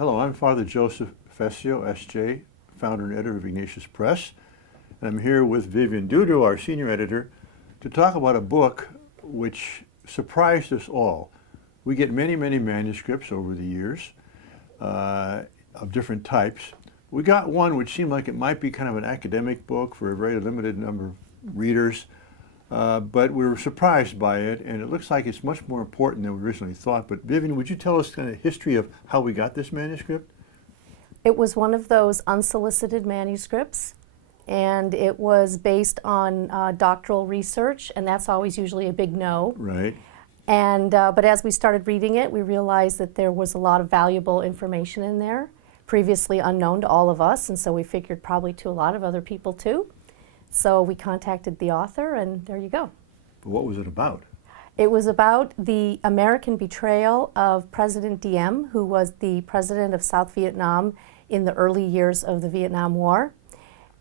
Hello, I'm Father Joseph Fessio, S.J., founder and editor of Ignatius Press. And I'm here with Vivian Dudu, our senior editor, to talk about a book which surprised us all. We get many, many manuscripts over the years of different types. We got one which seemed like it might be kind of an academic book for a very limited number of readers, but we were surprised by it, and it looks like it's much more important than we originally thought. But Vivian, would you tell us kind of the history of how we got this manuscript? It was one of those unsolicited manuscripts, and it was based on doctoral research, and that's always usually a big no. Right. And but as we started reading it, we realized that there was a lot of valuable information in there, previously unknown to all of us, and so we figured probably to a lot of other people too. So we contacted the author, and there you go. But what was it about? It was about the American betrayal of President Diem, who was the president of South Vietnam in the early years of the Vietnam War.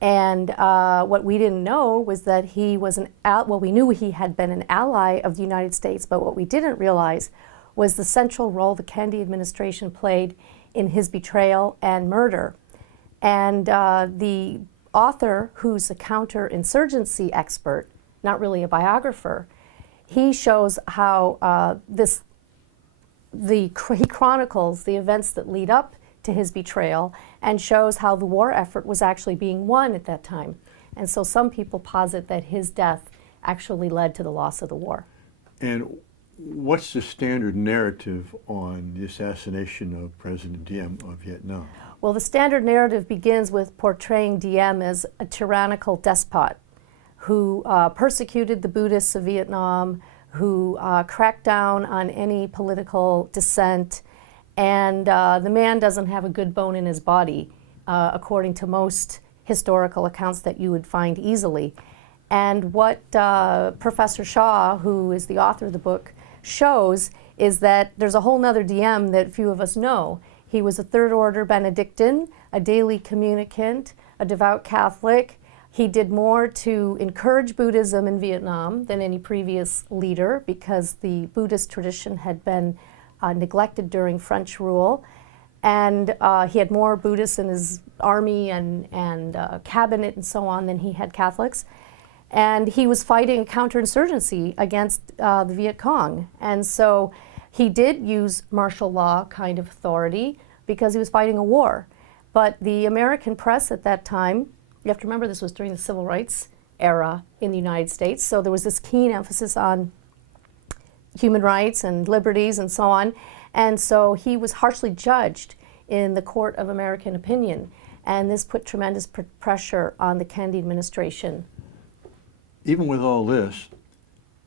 And what we didn't know was that he was well, we knew he had been an ally of the United States, but what we didn't realize was the central role the Kennedy administration played in his betrayal and murder. And the author, who's a counterinsurgency expert, not really a biographer, he shows how he chronicles the events that lead up to his betrayal and shows how the war effort was actually being won at that time. And so some people posit that his death actually led to the loss of the war. And what's the standard narrative on the assassination of President Diem of Vietnam? Well, the standard narrative begins with portraying Diem as a tyrannical despot who persecuted the Buddhists of Vietnam, who cracked down on any political dissent, and the man doesn't have a good bone in his body, according to most historical accounts that you would find easily. And what Professor Shaw, who is the author of the book, shows is that there's a whole nother Diem that few of us know. He was a third order Benedictine, a daily communicant, a devout Catholic. He did more to encourage Buddhism in Vietnam than any previous leader because the Buddhist tradition had been neglected during French rule. And he had more Buddhists in his army and cabinet and so on than he had Catholics. And he was fighting a counterinsurgency against the Viet Cong. And so he did use martial law kind of authority because he was fighting a war. But the American press at that time, you have to remember this was during the Civil Rights era in the United States, so there was this keen emphasis on human rights and liberties and so on. And so he was harshly judged in the court of American opinion. And this put tremendous pressure on the Kennedy administration. Even with all this,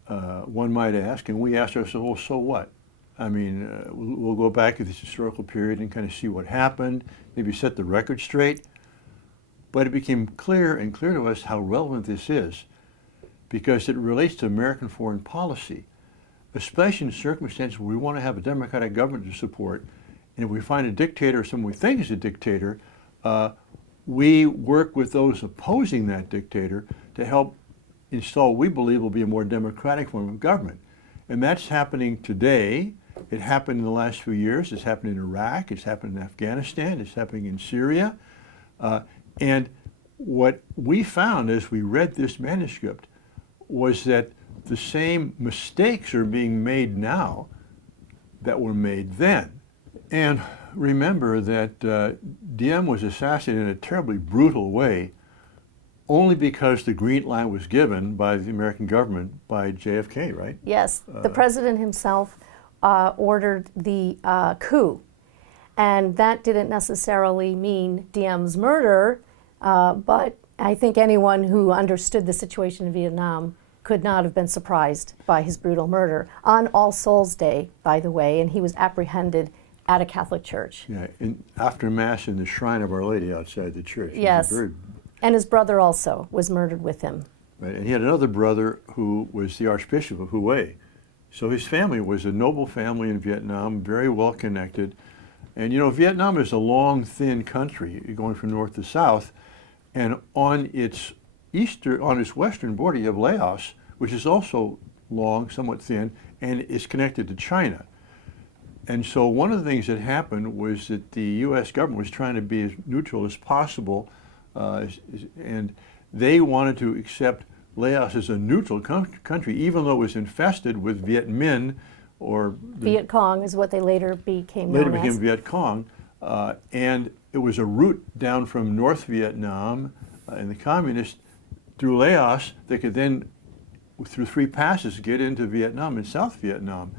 one might ask, and we asked ourselves, well, so what? I mean, we'll go back to this historical period and kind of see what happened, maybe set the record straight. But it became clear and clear to us how relevant this is because it relates to American foreign policy, especially in circumstances where we want to have a democratic government to support. And if we find a dictator or someone we think is a dictator, we work with those opposing that dictator to help install what we believe will be a more democratic form of government. And that's happening today. It happened in the last few years. It's happened in Iraq. It's happened in Afghanistan. It's happening in Syria. And what we found as we read this manuscript was that the same mistakes are being made now that were made then. And remember that Diem was assassinated in a terribly brutal way only because the green light was given by the American government by JFK, right? Yes, the president himself ordered the coup. And that didn't necessarily mean Diem's murder, but I think anyone who understood the situation in Vietnam could not have been surprised by his brutal murder on All Souls Day, by the way, and he was apprehended at a Catholic church. Yeah, after Mass in the shrine of Our Lady outside the church. Yes, and his brother also was murdered with him. Right, and he had another brother who was the Archbishop of Hue. So his family was a noble family in Vietnam, very well connected. And you know, Vietnam is a long, thin country, going from north to south, and on its western border you have Laos, which is also long, somewhat thin, and is connected to China. And so one of the things that happened was that the U.S. government was trying to be as neutral as possible, and they wanted to accept Laos as a neutral country, even though it was infested with Viet Minh, or Viet Cong is what they later became later known became as. Viet Cong, and it was a route down from North Vietnam and the communists through Laos. They could then, through 3 passes, get into Vietnam and South Vietnam.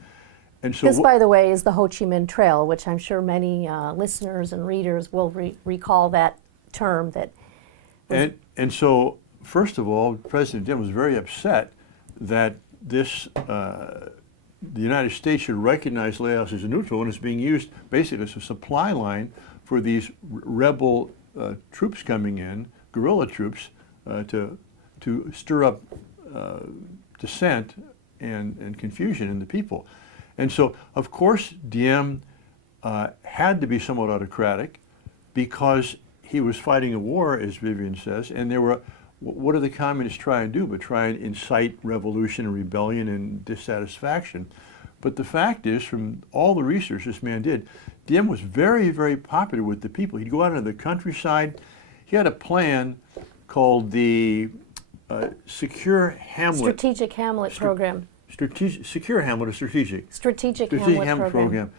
And so This, by the way, is the Ho Chi Minh Trail, which I'm sure many listeners and readers will recall that term. And so, first of all, President Diem was very upset that this the United States should recognize Laos as a neutral, and it's being used basically as a supply line for these rebel troops coming in, guerrilla troops, to stir up dissent and confusion in the people. And so, of course, Diem had to be somewhat autocratic because he was fighting a war, as Vivian says, and there were, what do the communists try and do but try and incite revolution and rebellion and dissatisfaction? But the fact is, from all the research this man did, Diem was very, very popular with the people. He'd go out into the countryside. He had a plan called the Secure Hamlet. Strategic Hamlet Program. Secure Hamlet or strategic? Strategic Hamlet Hamlet Program.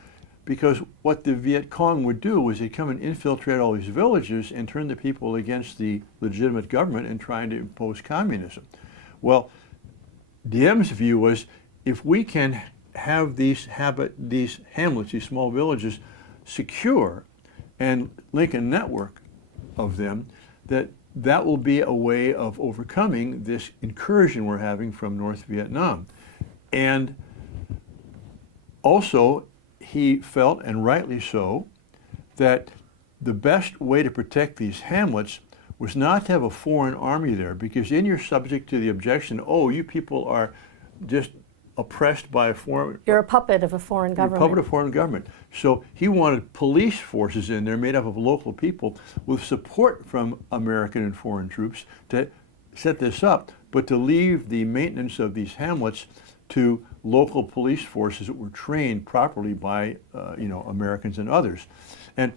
Because what the Viet Cong would do was they'd come and infiltrate all these villages and turn the people against the legitimate government and trying to impose communism. Well, Diem's view was, if we can have these hamlets, these small villages, secure and link a network of them, that will be a way of overcoming this incursion we're having from North Vietnam. And also, he felt, and rightly so, that the best way to protect these hamlets was not to have a foreign army there, because then you're subject to the objection, oh, you people are just oppressed by a foreign... You're a puppet of a foreign government. You're a puppet of a foreign government. So he wanted police forces in there made up of local people with support from American and foreign troops to set this up, but to leave the maintenance of these hamlets to local police forces that were trained properly by Americans and others. And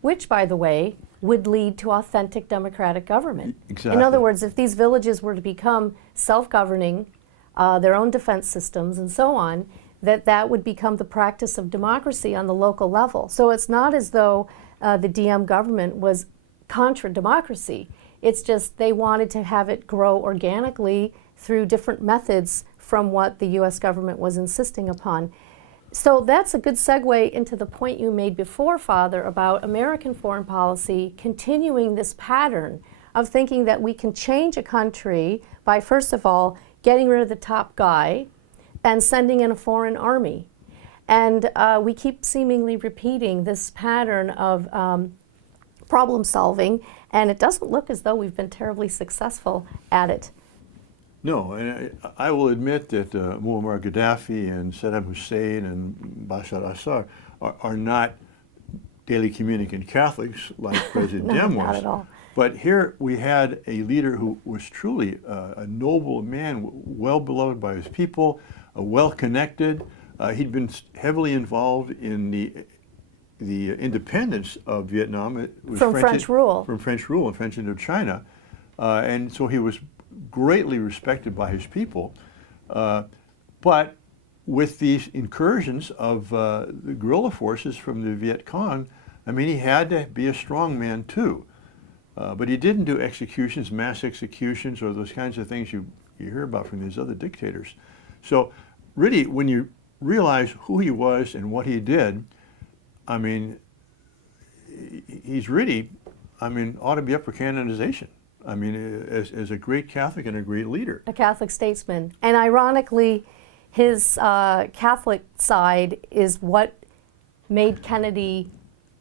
which, by the way, would lead to authentic democratic government. Exactly. In other words, if these villages were to become self-governing, their own defense systems and so on, that would become the practice of democracy on the local level. So it's not as though the Diem government was contra democracy. It's just they wanted to have it grow organically through different methods from what the U.S. government was insisting upon. So that's a good segue into the point you made before, Father, about American foreign policy continuing this pattern of thinking that we can change a country by, first of all, getting rid of the top guy and sending in a foreign army. And we keep seemingly repeating this pattern of problem solving, and it doesn't look as though we've been terribly successful at it. No, and I will admit that Muammar Gaddafi and Saddam Hussein and Bashar al-Assad are not daily communicant Catholics like President Diem was. Not at all. But here we had a leader who was truly a noble man, well beloved by his people, well connected. He'd been heavily involved in the independence of Vietnam. It was From French rule. From French rule and French Indochina. And so he was greatly respected by his people. But with these incursions of the guerrilla forces from the Viet Cong, I mean, he had to be a strong man too. But he didn't do executions, mass executions, or those kinds of things you hear about from these other dictators. So really, when you realize who he was and what he did, I mean, he's really, ought to be up for canonization. I mean, as a great Catholic and a great leader. A Catholic statesman. And ironically, his Catholic side is what made Kennedy,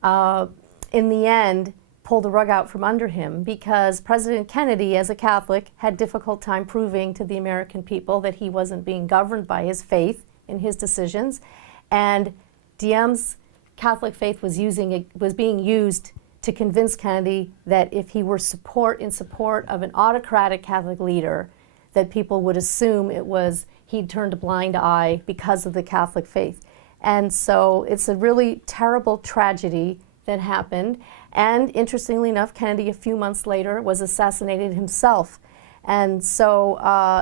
in the end, pull the rug out from under him, because President Kennedy, as a Catholic, had difficult time proving to the American people that he wasn't being governed by his faith in his decisions. And Diem's Catholic faith was being used to convince Kennedy that if he were in support of an autocratic Catholic leader, that people would assume he'd turned a blind eye because of the Catholic faith. And so it's a really terrible tragedy that happened. And interestingly enough, Kennedy, a few months later, was assassinated himself. And so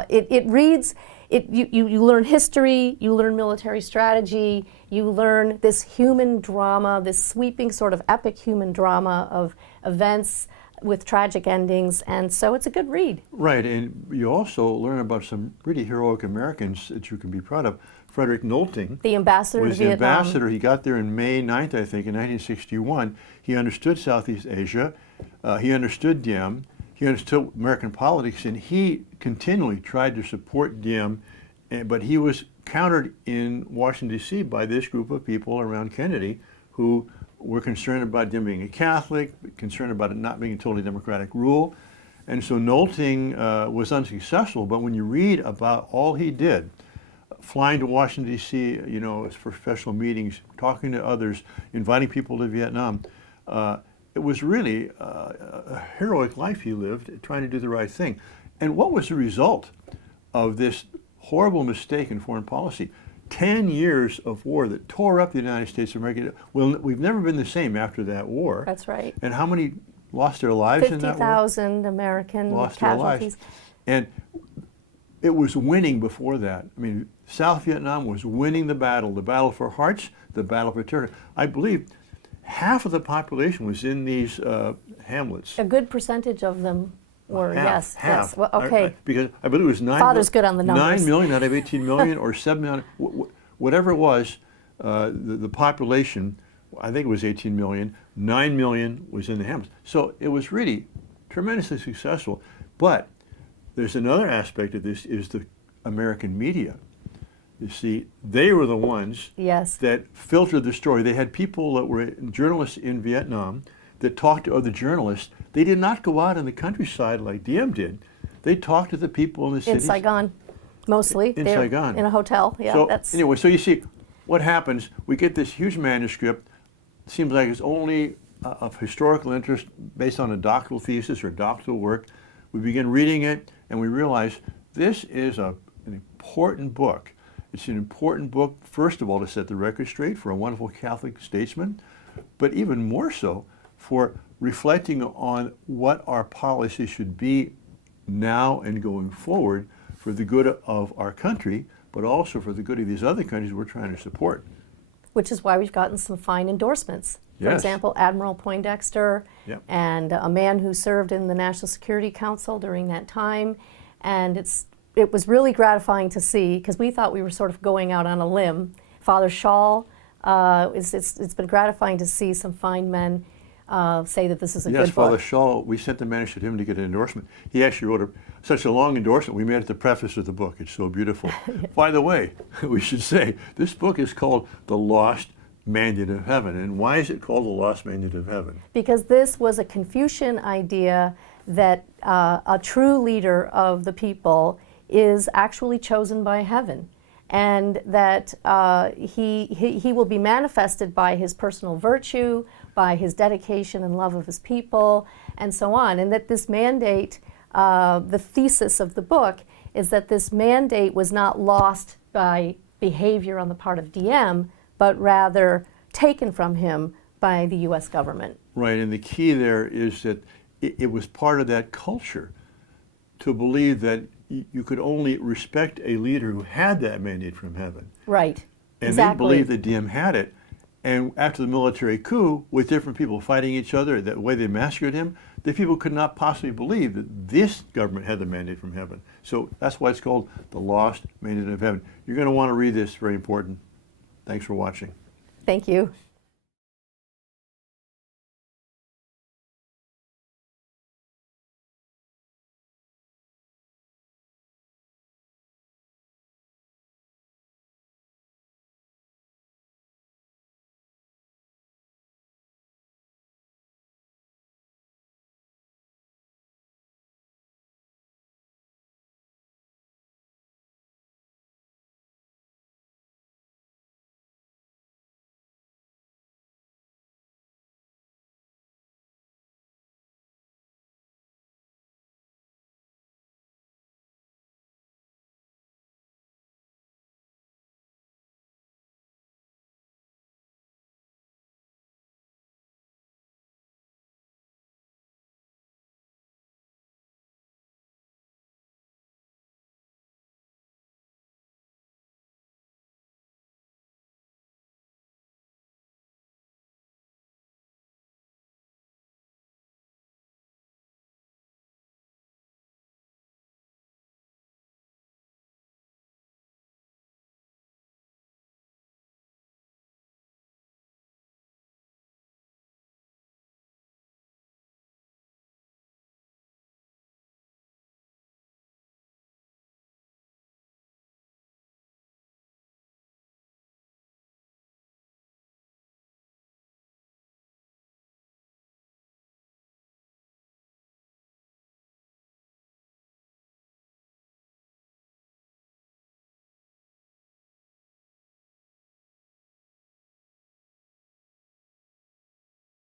it reads, you learn history, you learn military strategy, you learn this human drama, this sweeping sort of epic human drama of events with tragic endings. And so it's a good read. Right, and you also learn about some really heroic Americans that you can be proud of. Frederick Nolting The ambassador to was the Vietnam. ambassador. He got there in May 9th, I think, in 1961. He understood Southeast Asia. He understood Diem. He understood American politics, and he continually tried to support Diem, but he was countered in Washington, D.C. by this group of people around Kennedy who were concerned about Diem being a Catholic, concerned about it not being a totally democratic rule. And so Nolting was unsuccessful, but when you read about all he did, flying to Washington, D.C., you know, for special meetings, talking to others, inviting people to Vietnam, it was really a heroic life he lived, trying to do the right thing. And what was the result of this horrible mistake in foreign policy? 10 years of war that tore up the United States of America. Well, we've never been the same after that war. That's right. And how many lost their lives in that war? 50,000 American Lost their casualties. lives. And it was winning before that. I mean, South Vietnam was winning the battle for hearts, the battle for territory. I believe half of the population was in these hamlets. A good percentage of them were, Half. yes. Well, okay. Because I believe it was 9 Father's good on the numbers. 9 million out of 18 million or 7 million, whatever it was, the population, I think it was 18 million, 9 million was in the hamlets. So it was really tremendously successful. But there's another aspect of this is the American media. You see, they were the ones Yes. that filtered the story. They had people that were journalists in Vietnam that talked to other journalists. They did not go out in the countryside like Diem did. They talked to the people in the In cities. Saigon, mostly. In They were Saigon. In a hotel, yeah. So that's anyway, so you see what happens. We get this huge manuscript. Seems like it's only of historical interest based on a doctoral thesis or doctoral work. We begin reading it and we realize this is an important book. It's an important book, first of all, to set the record straight for a wonderful Catholic statesman, but even more so for reflecting on what our policy should be now and going forward for the good of our country, but also for the good of these other countries we're trying to support. which is why we've gotten some fine endorsements. For Yes. example, Admiral Poindexter Yep. and a man who served in the National Security Council during that time. And it was really gratifying to see, because we thought we were sort of going out on a limb. Father Shaw, it's been gratifying to see some fine men say that this is a Yes, good Father book. Shaw, we sent the manuscript to him to get an endorsement. He actually wrote such a long endorsement, we made it the preface of the book. It's so beautiful. By the way, we should say, this book is called The Lost Mandate of Heaven. And why is it called The Lost Mandate of Heaven? Because this was a Confucian idea that a true leader of the people is actually chosen by heaven, and that he will be manifested by his personal virtue, by his dedication and love of his people, and so on. And that this mandate, the thesis of the book, is that this mandate was not lost by behavior on the part of Diem, but rather taken from him by the U.S. government. Right, and the key there is that it was part of that culture to believe that you could only respect a leader who had that mandate from heaven. Right. And exactly. they believed that Diem had it. And after the military coup, with different people fighting each other, the way they massacred him, the people could not possibly believe that this government had the mandate from heaven. So that's why it's called The Lost Mandate of Heaven. You're going to want to read this, very important. Thanks for watching. Thank you.